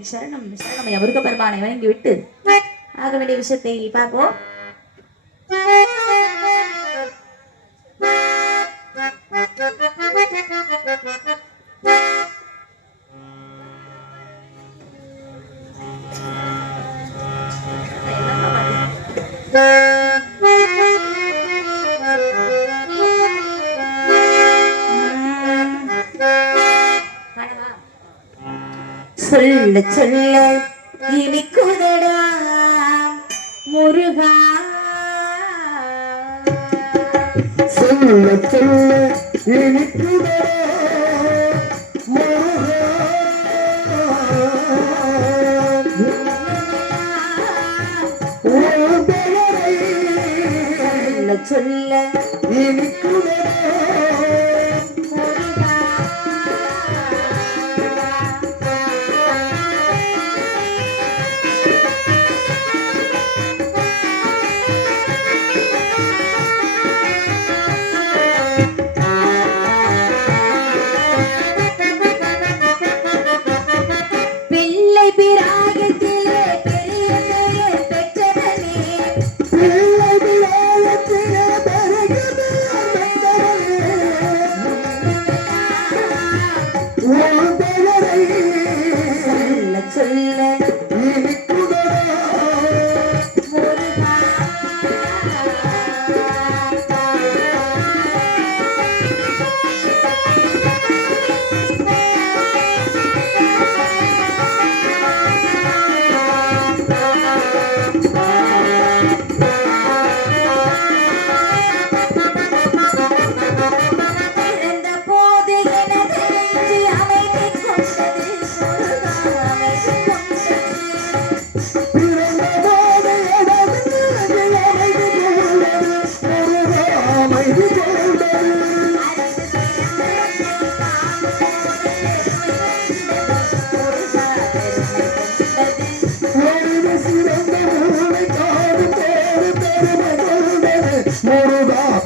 சரணம் சரணம் முருக பெருமானை வணங்கி விட்டு ஆக வேண்டிய விஷயத்தை பார்ப்போம். சொல்ல சொல்ல இனிக்குதடா முருகா, சொல்ல சொல்ல இனிக்குதடா முருகா, சொல்ல சொல்ல இனிக்குதடா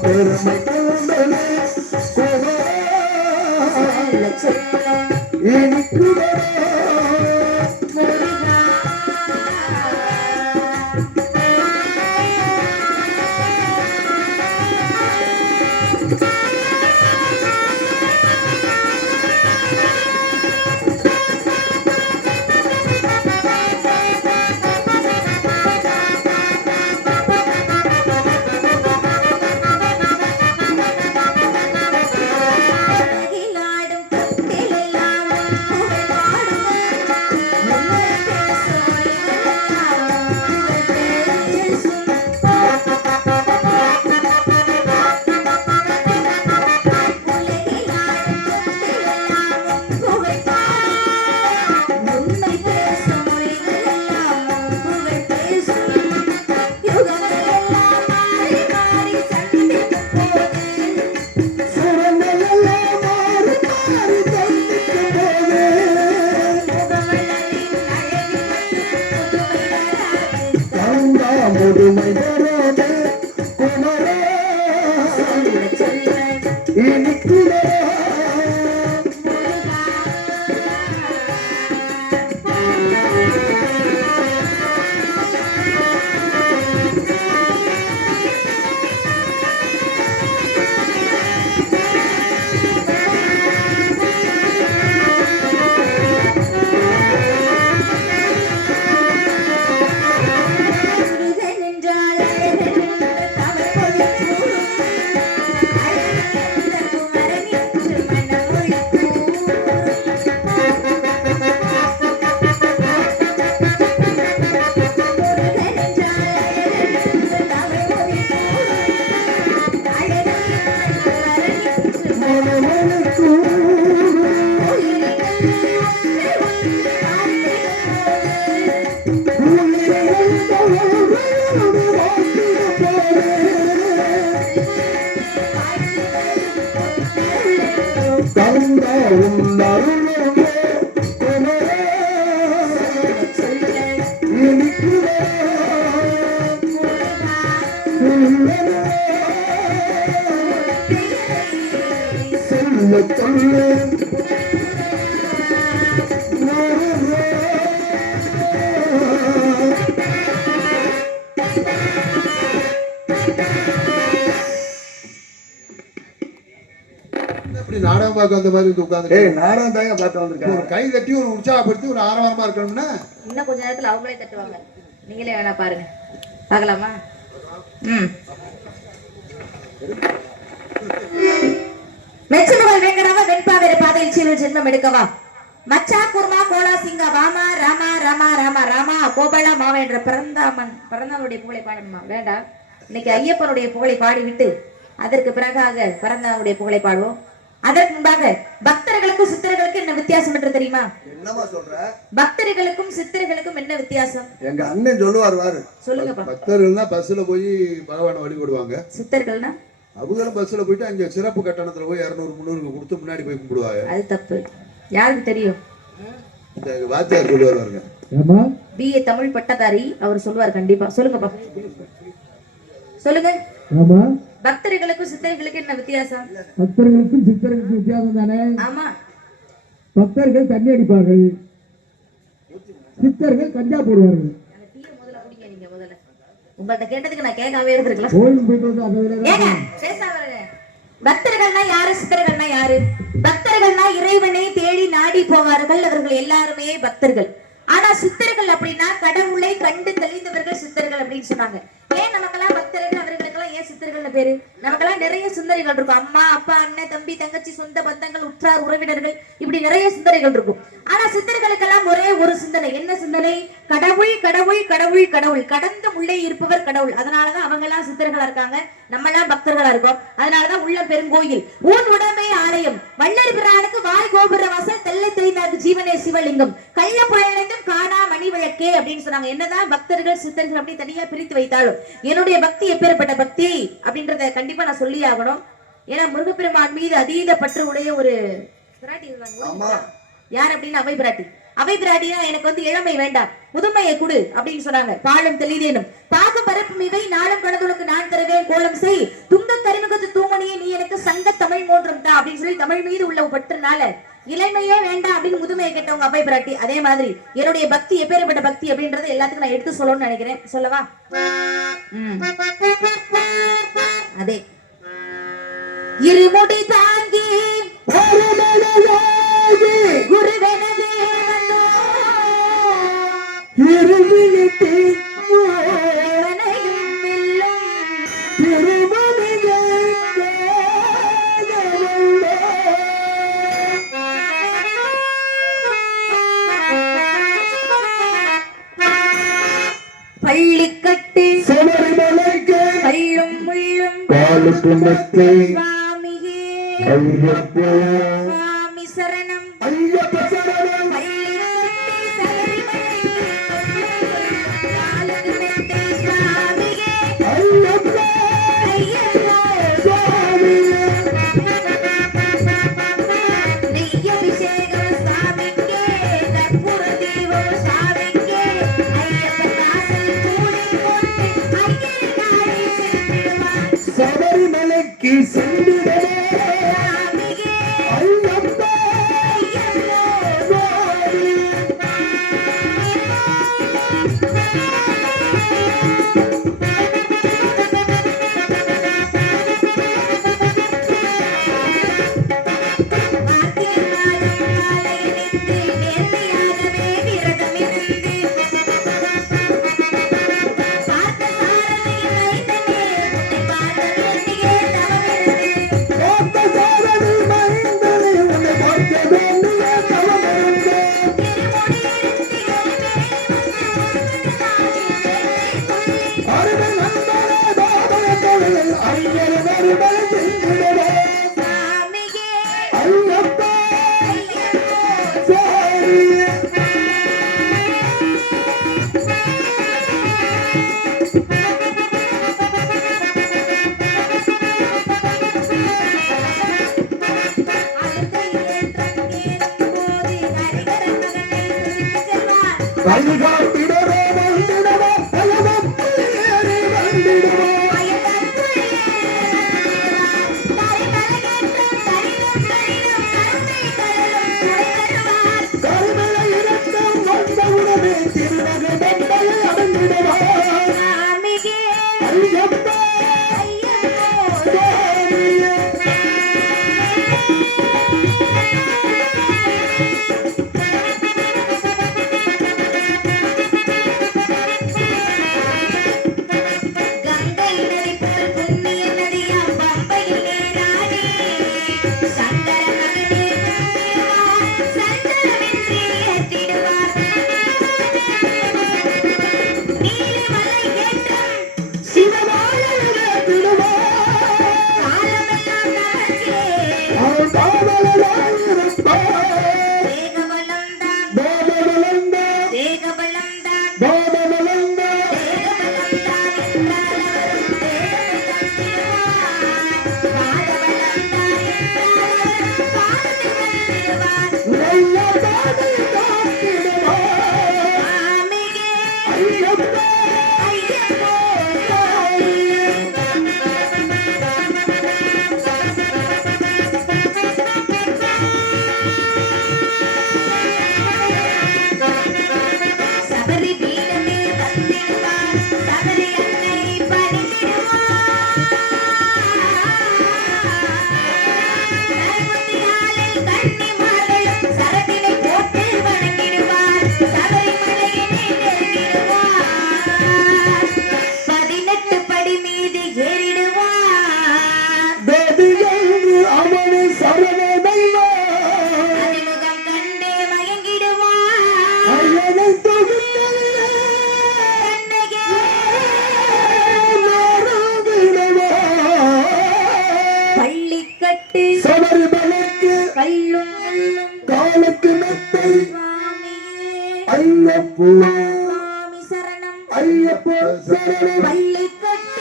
பெருமை கொண்டனே இனிக்குதே முதுமை வராது குமரே இனிக்குதே நாடகம் பார்க்க வந்த மாதிரி உட்காந்து நாடகம் தாங்க பார்க்க வந்திருக்காங்க. ஒரு கை தட்டி ஒரு உற்சாகப்படுத்தி ஒரு ஆரவாரமா இருக்கணும்னா இன்னும் கொஞ்ச நேரத்துல அவங்களே தட்டுவாங்க. நீங்களே வேணா பாருங்க, பார்க்கலாமா? மெச்சலுகள் வேங்கடவா வெண்பாவேறு பாதையில் சீவில் ஜென்மம் எடுக்கவா மச்சா குர்மா கோலா சிங்கா வாமா ராமா ராமா ராமா ராமா கோபாலா மாவா என்ற பிறந்தவனுடைய புகழை பாடணுமா? வேண்டாம். இன்னைக்கு ஐயப்பனுடைய புகழை பாடிவிட்டு அதற்கு பிறகாக பிறந்தவனுடைய புகழை பாடுவோம். அதற்கு முன்பாக பக்தர்களுக்கும் சித்தர்களுக்கும் என்ன வித்தியாசம் என்று தெரியுமா? என்னமா சொல்ற? பக்தர்களுக்கும் சித்தர்களுக்கும் என்ன வித்தியாசம்? எங்க அண்ணன் சொல்லுவார். சொல்லுங்க. பக்தர்கள்னா பஸ்ல போய் பகவானை வழிபடுவாங்க. சித்தர்கள்னா அவங்களும் பஸ்ல போயிட்டு அங்க சிறப்பு கட்டணத்துல போய் 200-300 கொடுத்து முன்னாடி போய் கும்பிடுவாங்க. அது தப்பு. யாருக்கு தெரியும்? இந்த வாத்தியார் சொல்லுவாருங்க. BA தமிழ் பட்டதாரி அவர் சொல்லுவார் கண்டிப்பா. சொல்லுங்கப்பா, சொல்லுங்க. பக்தர்களுக்கும் சித்தர்களுக்கும் என்ன வித்தியாசம்? பக்தர்களுக்கும் சித்தர்களுக்கும் வித்தியாசம் தானே? ஆமா. பக்தர்கள் தண்ணி அடிப்பார்கள், சித்தர்கள் கஞ்சா போடுவார்கள். உங்கள்ட்ட கேட்டதுக்கு நான் கேட்காம இருந்திருக்கலாம். கோயில் போயிட்டு வந்து அதை பக்தர்கள்னா யாரு, சித்தர்கள்னா யாரு? பக்தர்கள்னா இறைவனை தேடி நாடி போவார்கள், அவர்கள் எல்லாருமே பக்தர்கள். ஆனா சித்தர்கள் அப்படின்னா கடவுளை கண்டு தெளிந்தவர்கள் சித்தர்கள் அப்படின்னு சொன்னாங்க. ஏன் நமக்கெல்லாம் பக்தர்கள், அவர்களுக்கெல்லாம் ஏன் சித்தர்கள் பேரு? நமக்கெல்லாம் நிறைய சிந்தனைகள் இருக்கும். அம்மா, அப்பா, அண்ணன், தம்பி, தங்கச்சி, சொந்த பந்தங்கள், உற்றார் உறவினர்கள், இப்படி நிறைய சிந்தனைகள் இருக்கும். ஆனா சித்தர்களுக்கெல்லாம் ஒரே ஒரு சிந்தனை. என்ன சிந்தனை? கடவுள் கடவுள் கடவுள் கடவுள், கடந்த உள்ளே இருப்பவர் கடவுள். அதனாலதான் அவங்க எல்லாம் சித்தர்களா இருக்காங்க, நம்ம எல்லாம் பக்தர்களா இருக்கோம். அதனாலதான் உள்ள பெருங்கோயில், ஊன் உடமை ஆலயம், வள்ளல் பிரானுக்கு வாய் கோபுர வாசல், தெல்லை தெரிந்தாருக்கு ஜீவனே சிவலிங்கம், கள்ள புயலைந்தும் காணா மணி விளக்கே அப்படின்னு சொன்னாங்க. என்னதான் பக்தர்கள் சித்தர்கள் அப்படி தனியா பிரித்து வைத்தாலும் என்னுடைய பக்தி எப்பேற்பட்ட பக்தி அப்படின்றத கண்டிப்பா நான் சொல்லி ஆகணும். ஏன்னா முருகப்பெருமான் மீது அதீத பற்று உடைய ஒரு பிராட்டி இருந்தாங்க. யார் அப்படின்னு? அவை பிராட்டி. அவை பிராட்டியா எனக்கு வந்து இளமை வேண்டாம், முதுமையை குடு அப்படின்னு சொன்னாங்க. பாலும் தெளிதேனும் பாக பரப்பும் இவை நாளும் கடவுளுக்கு நான் தருவேன் கோலம் செய் துங்க கரிமுக தோன்றும் தான் அப்படின்னு சொல்லி தமிழ் மீது உள்ள பற்றுனால இளமையே வேண்டாம் அப்படின்னு முதுமையை கேட்டவங்க அப்பை பிராட்டி. அதே மாதிரி என்னுடைய பக்தி எப்பேற்பட்ட பக்தி அப்படின்றத எல்லாத்துக்கும் நான் எடுத்து சொல்லணும்னு நினைக்கிறேன். சொல்லவா? அதே இருமுடி தாங்கி குருவெனவே பள்ளிக்கட்டு சபரிமலைக்கு கள்ளும் முள்ளும் காலுக்கு மெத்தை சுவாமியே ஐயப்போ சுவாமி சரணம் ஐயப்ப சரணம் ஐயப்ப சபரிமலைக்கு சென்றிடவே ஐயப்ப சுவாமி வழிகாட்டிடவே வந்திடவே பலவப்பேறி வந்திடுவோ கருமலை இரக்கம் வந்தவுடனே திருவகை தந்தையை அடைந்திடுவார் ஐயப்பா சுவாமியே சபரிமலைக்கு கள்ளும் காலுக்கு மெத்தை ஐயப்போ சரணம் ஐயப்போ சரணம் பள்ளிக்கட்டு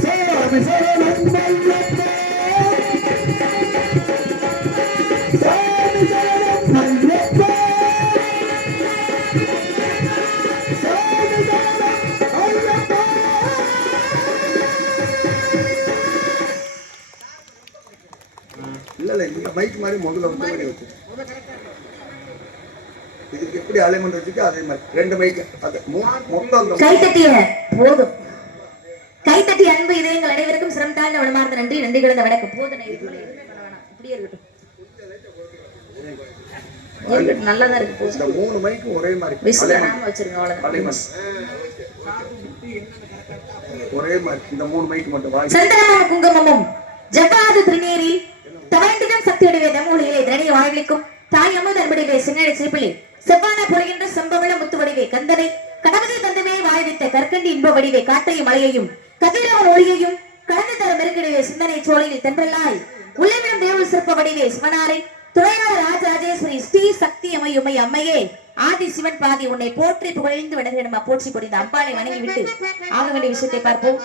சாமி சரணம் ஐயப்போ சாமி சரணம் ஐயப்போ இல்ல இல்ல நீங்க மைக் மாதிரி முதல்ல வந்து வெளியே வச்சு இதுக்கு எப்படி அலைமெண்ட் வச்சுட்டு அதே மாதிரி 2 மைக் அது மொத்தம் கைத்தட்டிய போதும். கைத்தட்டி அன்பு இதயங்கள் அனைவருக்கும் சிரம் தாழ்ந்த வளமார்ந்த நன்றி. நன்றி கிடந்த வணக்கம். போதனை இதுக்குள்ள எதுவுமே பண்ண வேணாம். இப்படியே இருக்கட்டும். நல்லதா இருக்கு. இந்த 3 மைக்கும் ஒரே மாதிரி விசுவாசமா வச்சிருங்க. அவ்வளவுதான். ஒரே மாதிரி இந்த 3 மைக் மட்டும் வாங்கி சந்தனமும் குங்குமமும் ஜவ்வாது திருநீரி தவண்டிடம் சக்தியுடைய தமூலியிலே திரணிய வாழ்விக்கும் தாய் அமுத அன்படிலே சின்னடை சிரிப்பிலே செவ்வான பொழிகின்ற சம்பவள முத்து வடிவே கந்தனை கடவுளை தந்தமே வாழ்வித்த கற்கண்டி இன்ப வடிவே காற்றையும் மலையையும் கதிரவன் ஒளியையும் கடந்து தர மெருக்கிடையே சிந்தனை சோலையில் தென்றலாய் உள்ளிடும் தேவல் சிற்ப வடிவே சிவனாரை துணையாளர் ராஜராஜேஸ்வரி ஸ்ரீ சக்தி அமையுமை அம்மையே ஆதி சிவன் பாதி உன்னை போற்றி புகழ்ந்து விடகிடமா போற்றி பொடிந்த அம்பாளை வணங்கி விட்டு ஆக வேண்டிய விஷயத்தை பார்ப்போம்.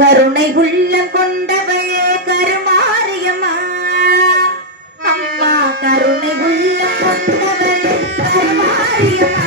கருணை உள்ளம் கொண்டவளே கருமாரியம்மா அம்மா கருணை உள்ளம் கொண்டவளே கருமாரியம்மா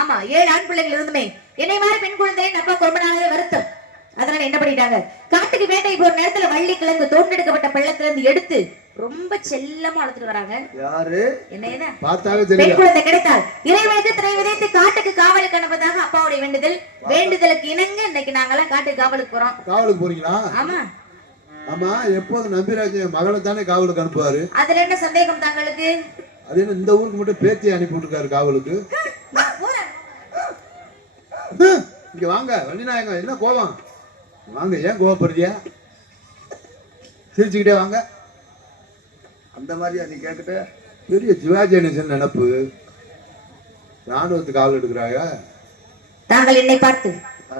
ஆமா 7 ஆண் பிள்ளைகள் இருந்துமே என்னை மாதிரி பெண் குழந்தை நம்ம ரொம்ப நாளாவே வருத்தம். அதனால என்ன பண்ணிட்டாங்க, காட்டுக்கு வேட்டை போற நேரத்துல வள்ளி கிழங்கு தோண்டெடுக்கப்பட்ட பள்ளத்துல இருந்து எடுத்து ரொம்ப செல்லமா வளர்த்துட்டு வராங்க. யாரு என்ன பார்த்தாவே தெரியும். பெண் குழந்தை கிடைத்தால் இறைவனுக்கு திரை விதைத்து காட்டுக்கு காவலுக்கு அனுப்பதாக அப்பாவுடைய வேண்டுதலுக்கு இணங்க இன்னைக்கு நாங்கெல்லாம் காட்டுக்கு காவலுக்கு போறோம். காவலுக்கு போறீங்களா? ஆமா ஆமா, எப்போது நம்பிராஜ் மகளை தானே காவலுக்கு அனுப்புவாரு. அதுல என்ன சந்தேகம் தங்களுக்கு? அது என்ன இந்த ஊருக்கு மட்டும் பேத்தி அனுப்பி விட்டுருக்காரு காவலுக்கு? இங்க வாங்க வள்ளிநாயகம், என்ன கோபம்? வாங்க, ஏன் கோவப்படுறியா? சிரிச்சுக்கிட்டே வாங்க. அந்த மாதிரியா நீ கேட்டுட்ட? பெரிய சிவாஜி கணேசன் நினப்பு. ராணுவத்துக்கு காவல் எடுக்கிறாங்க. தாங்கள் என்னை பார்த்து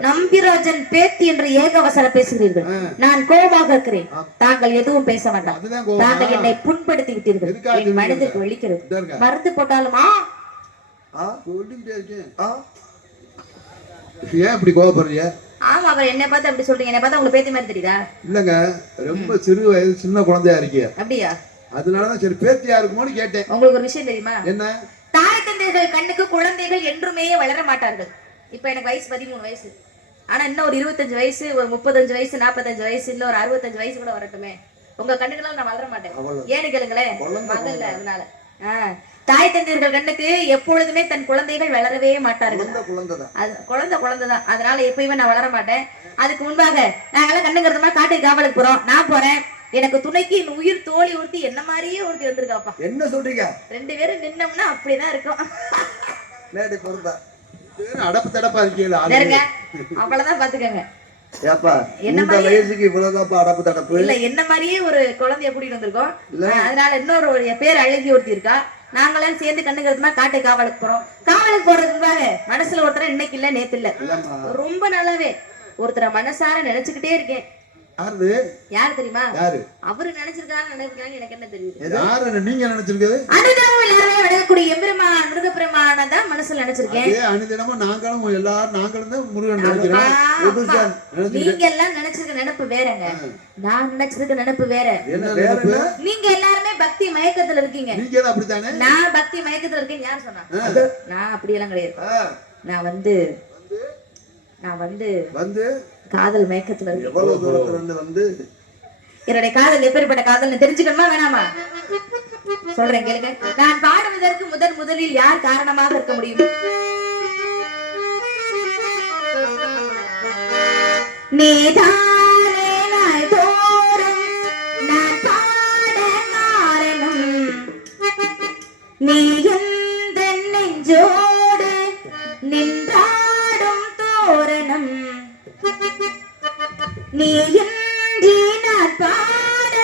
நம்பிராஜன் பேத்தி என்று ஏகவசர பேசுகிறீர்கள். நான் கோபமாக இருக்கிறேன். தாங்கள் எதுவும் பேச வேண்டாம். தாங்கள் என்னை புண்படுத்தி விட்டீர்கள். என் மனதிற்கு வலிக்கிறது. மருந்து போட்டாலுமா சொல்லிக்கிட்டே இருக்கேன். ஏன் இப்படி கோவப்படுறிய? அப்புறம் என்னை பார்த்து அப்படி சொல்றீங்க? என்னை பார்த்தா உங்களுக்கு பேத்தி மாதிரி தெரியுதா? இல்லங்க, ரொம்ப சிறு வயது சின்ன குழந்தையா இருக்கீங்க, அப்படியா? அதனாலதான் சரி பேத்தியா இருக்குமோன்னு கேட்டேன். உங்களுக்கு ஒரு விஷயம் தெரியுமா? என்ன? தாய் தந்தைகள் கண்ணுக்கு குழந்தைகள் என்றுமே வளர மாட்டார்கள். இப்ப எனக்கு வயசு 13 வயசு. ஆனா இன்னும் ஒரு 25 வயசு, ஒரு 35 வயசு, 45 வயசு, இல்ல ஒரு 65 வயசு கூட வரட்டுமே, உங்க கண்ணுக்கெல்லாம் நான் வளர மாட்டேன். ஏன்னு கேளுங்களேன், மகள்ல அதனால. தாய் தந்தையர்கள் கண்ணுக்கு எப்பொழுதுமே தன் குழந்தைகள் வளரவே மாட்டார்கள். அது குழந்தைதான். அதனால எப்பயுமே நான் வளர மாட்டேன். அதுக்கு முன்பாக நாங்கெல்லாம் கண்ணுங்கிறதுமா காட்டுக்கு காவலுக்கு போறோம். நான் போறேன், எனக்கு துணைக்கு என் உயிர் தோழி ஒருத்தி என்ன மாதிரியே ஒருத்தி வந்திருக்காப்பா. என்ன சொல்றீங்க? 2 பேரும் நின்னோம்னா அப்படிதான் இருக்கும். நேடி பொறுத்தா அடப்பு தடப்பா இருக்கீங்களா? அவ்வளவுதான் பாத்துக்கங்க. ஏப்பா இந்த வயசுக்கு இவ்வளவுதான்ப்பா அடப்பு தடப்பு? இல்ல, என்ன மாதிரியே ஒரு குழந்தைய கூட்டிட்டு வந்திருக்கோம். அதனால இன்னொரு பேர் அழகி ஒருத்தி இருக்கா. நாங்களாம் சேர்ந்து கண்ணுங்கிறதுமா காட்டு காவலுக்கு போறோம். காவலுக்கு போறதுக்காக மனசுல ஒருத்தர இன்னைக்கு இல்ல நேத்து இல்ல, ரொம்ப நாளாவே ஒருத்தர மனசார நினைச்சுக்கிட்டே இருக்கேன். யாரு தெரியுமா? அவரு நினைச்சிருக்காரு நினைக்கிறாங்க, எனக்கு என்ன தெரியுது? யாரு நீங்க நினைச்சிருக்கது? அனுதினமும் எல்லாருமே வணங்கக்கூடிய எம்பெருமான் முருகப்பெருமான தான் மனசுல நினைச்சிருக்கேன். அனுதினமும் நாங்களும் தான் முருகன் நினைக்கிறோம். நீங்க எல்லாம் நினைச்சிருக்க நினைப்பு வேறங்க, நான் நினைச்சிருக்க நினைப்பு வேற. நீங்க எல்லாருமே பக்தி மயக்கத்துல இருக்கீங்க. நீங்க அப்படித்தானே? நான் பக்தி மயக்கத்துல இருக்கேன் யார் சொன்னா? நான் அப்படியெல்லாம் கிடையாது. நான் வந்து காதல் மயக்கத்துல இருக்கு. எவ்வளவு தூரத்துல இருந்து என்னுடைய காதல் எப்பேற்பட்ட காதல் தெரிஞ்சுக்கணுமா வேணாமா? சொல்றேன் கேளுங்க. நான் பாடுவதற்கு முதலில் யார் காரணமாக இருக்க முடியும்? நீதானே நாள்தோறும் நான் பாட காரணம், நீ எந்த நெஞ்சோடு நின்றாடும் தோரணம், நீ இன்றி நான் பாட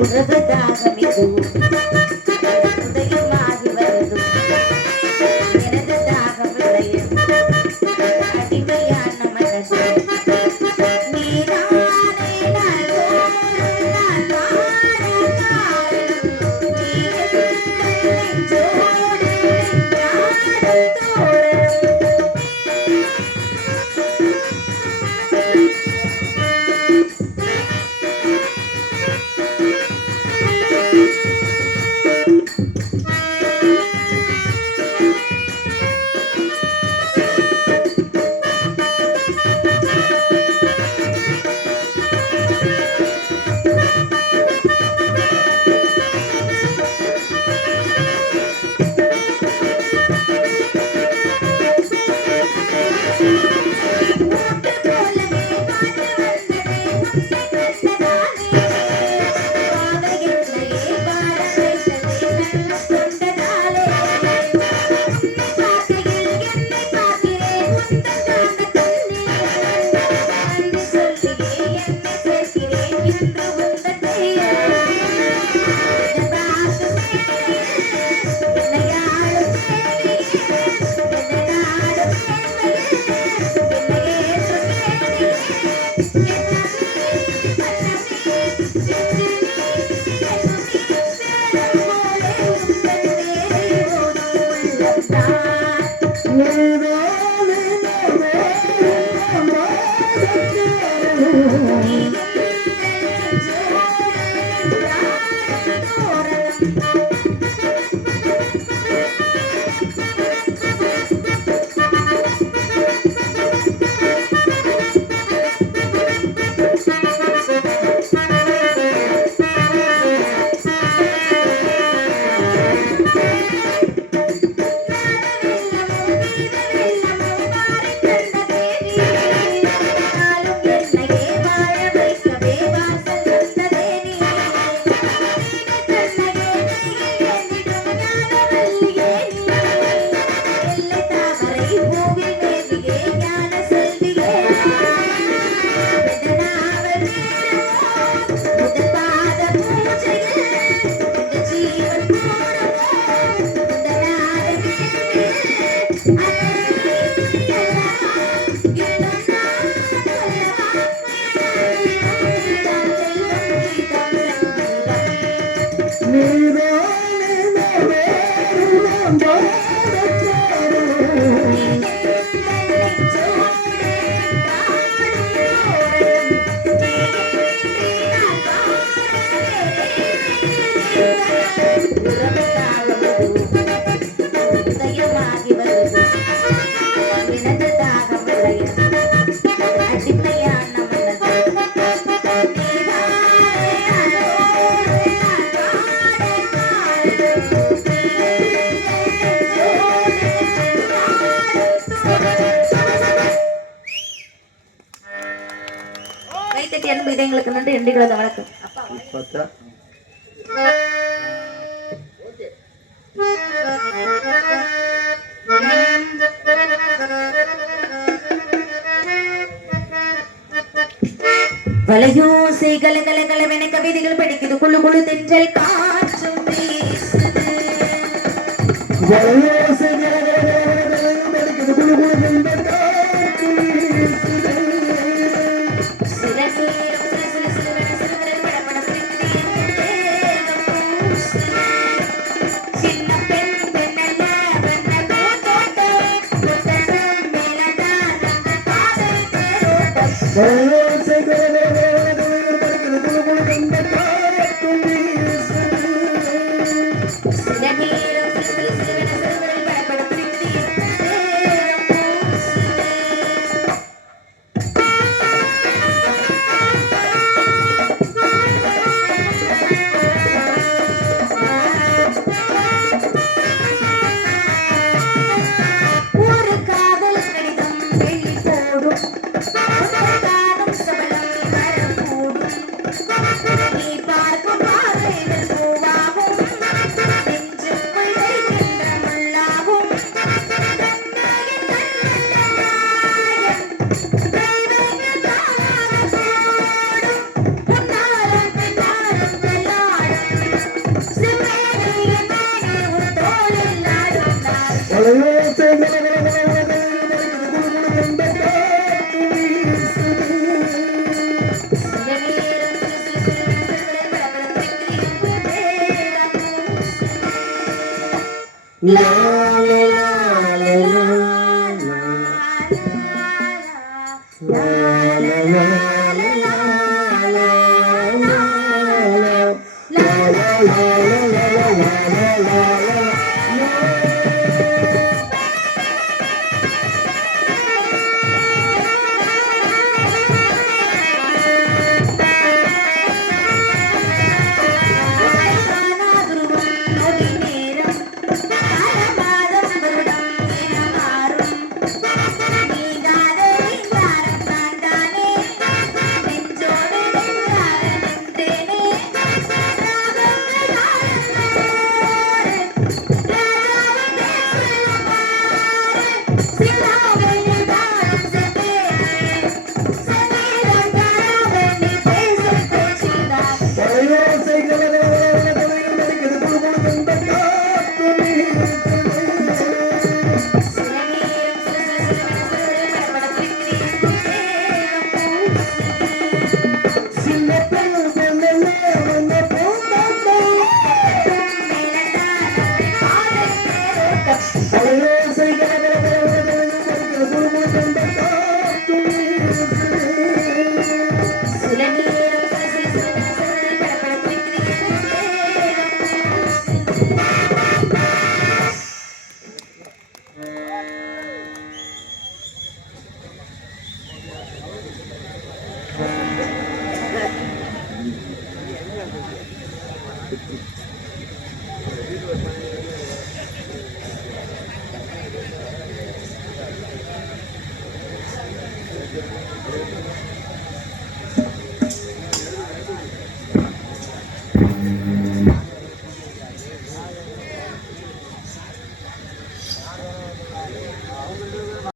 உறவுதாகம் இது உதயமாகி வருது, எனது தாகம் விளையும் அடிமையான மனது, நீதானே நாள்தோறும் நான் பாட காரணம், நீ எந்த நெஞ்சோடு நின்றாடும் தோரணம். நீதானே இதயங்களுக்கு நன்றி. நன்றிகளது வணக்கம். பார்த்தா வலையோசை கலகலகலவென கவிதைகள் படிக்குது, குழு குழு தென்றல் காற்றும் வீசுது. வலையோசை கலகலகலவென படிக்குது, குளு குளு தென்றல் காற்று வீசுது. சில நேரம் சில சில சிலுவென சிறுவிரல் படபட பிடிக்குது, என் தேகம் பூசுது. சின்ன பெண் பெண்ணல்ல வண்ண பூந்தோட்டம், புத்தகம் மேலதான் அந்த காதல் தேரோட்டம். வலையோசை கலகலகலவென படிக்குது, குளு குளு தென்றல் காற்று வீசுது. சில நேரம் சில சில சிலுவென சிறுவிரல் படபட பிடிக்குது, என் தேகம் பூசுது. ஒரு காதல் கடிதம் வெளி போடும், காணும் சபலம் வரக்கூடும். நீ பார்க்கும் பார்வைகள் பூவாகும், நெஞ்சுக்குள் வைக்கின்ற முள்ளாகும். கண்ணாயின் கண்ணல்ல நாயம், தெய்வங்கள் தானாக போடும். உன்னாலும் பின்னாலும் தள்ளாடும், சிவனையின் மேனே உன் தோளில் ஆடும் நாள். வலையோசை கலகலகலவென படிக்குது, குளு குளு தென்றல் காற்று வீசுது. சில நேரம் சில சில சிலுவென சிறுவிரல் படபட பிடிக்குது, என் தேகம் பூசுது. லா லா லா லா லா லா லா லா லா.